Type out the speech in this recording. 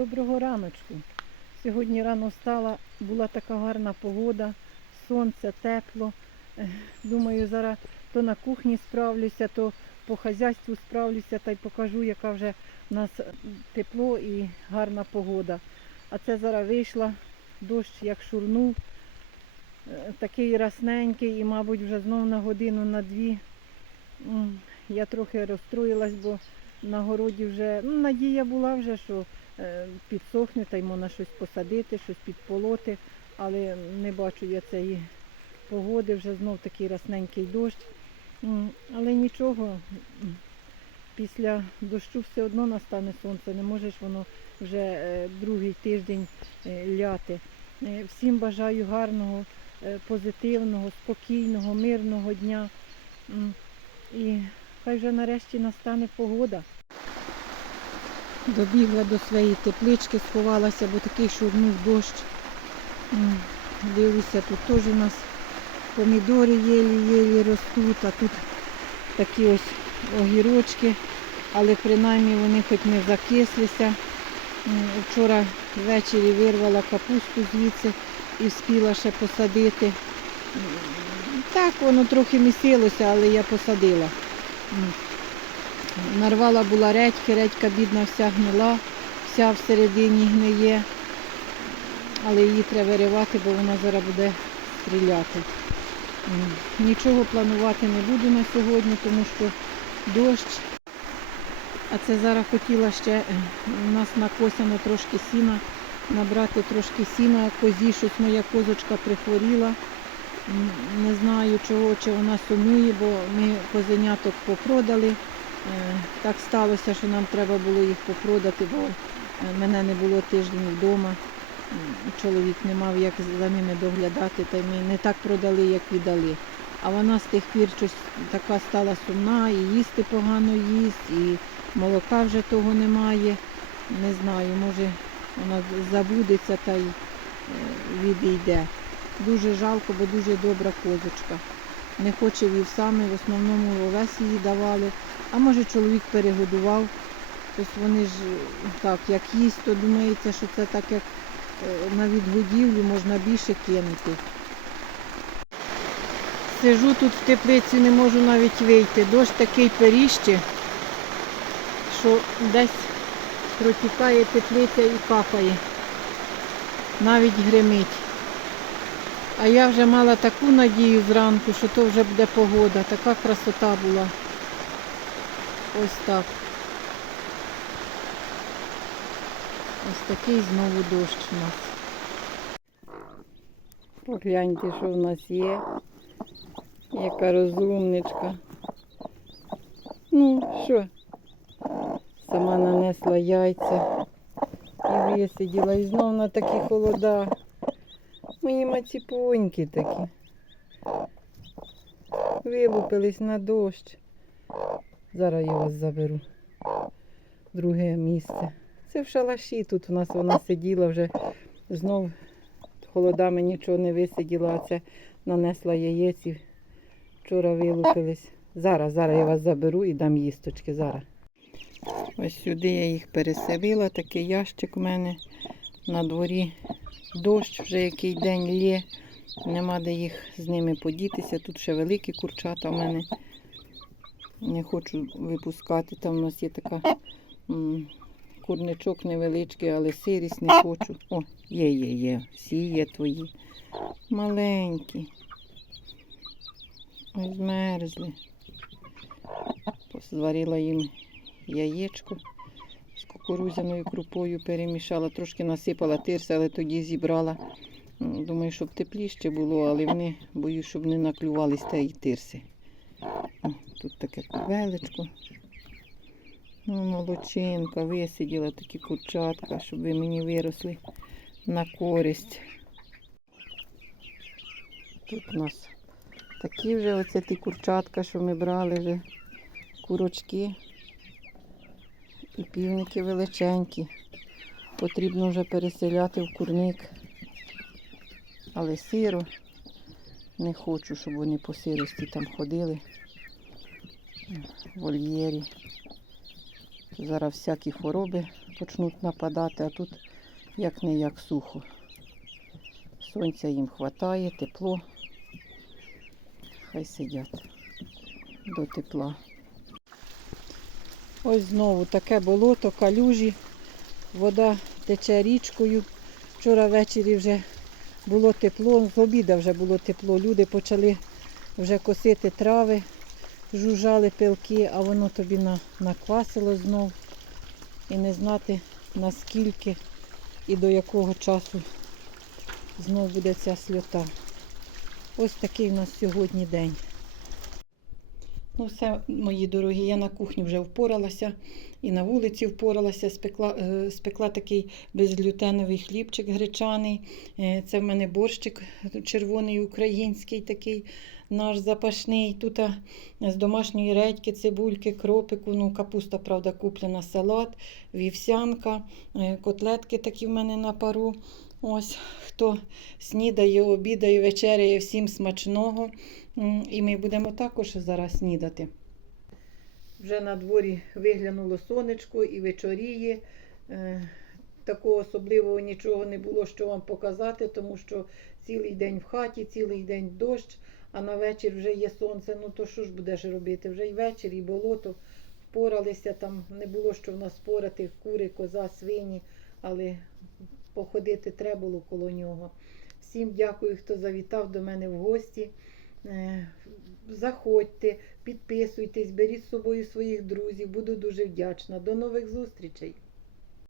Доброго раночку. Сьогодні рано встала, була така гарна погода, сонце, тепло. Думаю, зараз то на кухні справлюся, то по хазяйству справлюся та й покажу, яка вже в нас тепло і гарна погода. А це зараз вийшла, дощ як шурнув, Е, такий расненький і, мабуть, вже знов на годину, на дві. Я трохи розстроїлась, бо на городі вже ну, надія була вже, що підсохне, та й можна щось посадити, щось підполоти, але не бачу я цієї погоди, вже знов такий расненький дощ. Але нічого, після дощу все одно настане сонце, не можеш воно вже е, другий тиждень е, ляти. Е, Всім бажаю гарного, е, позитивного, спокійного, мирного дня. І хай вже нарешті настане погода. Добігла до своєї теплички, сховалася, бо такий шурнув дощ. Дивлюся, тут теж у нас помідори єлі-єлі ростуть, а тут такі ось огірочки, але принаймні вони хоч не закислися. Вчора ввечері вирвала капусту звідси і вспіла ще посадити. Так, воно трохи місилося, але я посадила. Нарвала була редьки, редька бідна вся гнила, вся всередині гниє, але її треба виривати, бо вона зараз буде стріляти. Нічого планувати не буду на сьогодні, тому що дощ. А це зараз хотіла ще, е, у нас накосяно трошки сіна, набрати трошки сіна, козі, щось моя козочка прихворіла. Не знаю чого, чи вона сумує, бо ми козеняток попродали. Е, Так сталося, що нам треба було їх попродати, бо е, мене не було тиждень вдома. Чоловік не мав як за ними доглядати, та й ми не так продали, як віддали. А вона з тих пір щось така стала сумна, і їсти погано їсть, і молока вже того немає. Не знаю, може вона забудеться та й е, відійде. Дуже жалко, бо дуже добра козочка. Не хоче вівсами, в основному овес її давали. А може чоловік перегодував. Тобто вони ж так, як їсть, то думається, що це так як е, на відгодівлю можна більше кинути. Сижу тут в теплиці, не можу навіть вийти. Дощ такий періщий, що десь протікає теплиця і капає. Навіть гримить. А я вже мала таку надію зранку, що то вже буде погода. Така красота була. Ось так. Ось такий знову дощ у нас. Погляньте, що в нас є. Яка розумничка. Ну, що? Сама нанесла яйця і висиділа. І знов на такі холода. Мої маціпоньки такі. Вилупились на дощ. Зараз я вас заберу. Друге місце. Це в шалаші. Тут у нас вона сиділа вже знов холодами нічого не висиділа, а це нанесла яєць і вчора вилупились. Зараз, зараз я вас заберу і дам їсточки. Зараз. Ось сюди я їх переселила. Такий ящик у мене на дворі. Дощ вже який день лє. Нема де їх з ними подітися. Тут ще великі курчата в мене. Не хочу випускати. Там у нас є така м, курничок невеличкий, але сирість не хочу. О, є, є, є. Всі є твої. Маленькі. Ось змерзли. Зварила їм яєчко з кукурудзяною крупою перемішала, трошки насипала тирси, але тоді зібрала. Думаю, щоб тепліше було, але вони боюсь, щоб не наклювались та й тирси. О, Тут таке кубелечко. Ну, молодчинка, висиділа такі курчатка, щоб ви мені виросли на користь. Тут у нас такі вже оце ті курчатка, що ми брали вже курочки і півники величенькі. Потрібно вже переселяти в курник. Але сиро не хочу, щоб вони по сирості там ходили в вольєрі. Зараз всякі хвороби почнуть нападати, а тут як не як сухо. Сонця їм хватає, тепло. Хай сидять до тепла. Ось знову таке болото, калюжі, вода тече річкою. Вчора ввечері вже було тепло, з обіда вже було тепло. Люди почали вже косити трави, жужжали пилки, а воно тобі на, наквасило знов. І не знати наскільки і до якого часу знов буде ця сльота. Ось такий у нас сьогодні день. Ну, все, мої дорогі, я на кухні вже впоралася і на вулиці впоралася, спекла, е, спекла такий безглютеновий хлібчик гречаний. Е, Це в мене борщик червоний український такий наш запашний. Тут з домашньої редьки, цибульки, кропику, ну, капуста, правда, куплена, салат, вівсянка, е, котлетки такі в мене на пару. Ось хто снідає, обідає, вечеряє, всім смачного. І ми будемо також зараз снідати. Вже на дворі виглянуло сонечко і вечоріє. Е, Такого особливого нічого не було, що вам показати, тому що цілий день в хаті, цілий день дощ, а на вечір вже є сонце. Ну то що ж будеш робити? Вже й вечір, і болото впоралися, там не було що в нас спорати, кури, коза, свині, але походити треба було коло нього. Всім дякую, хто завітав до мене в гості. Е, Заходьте, підписуйтесь, беріть з собою своїх друзів. Буду дуже вдячна. До нових зустрічей!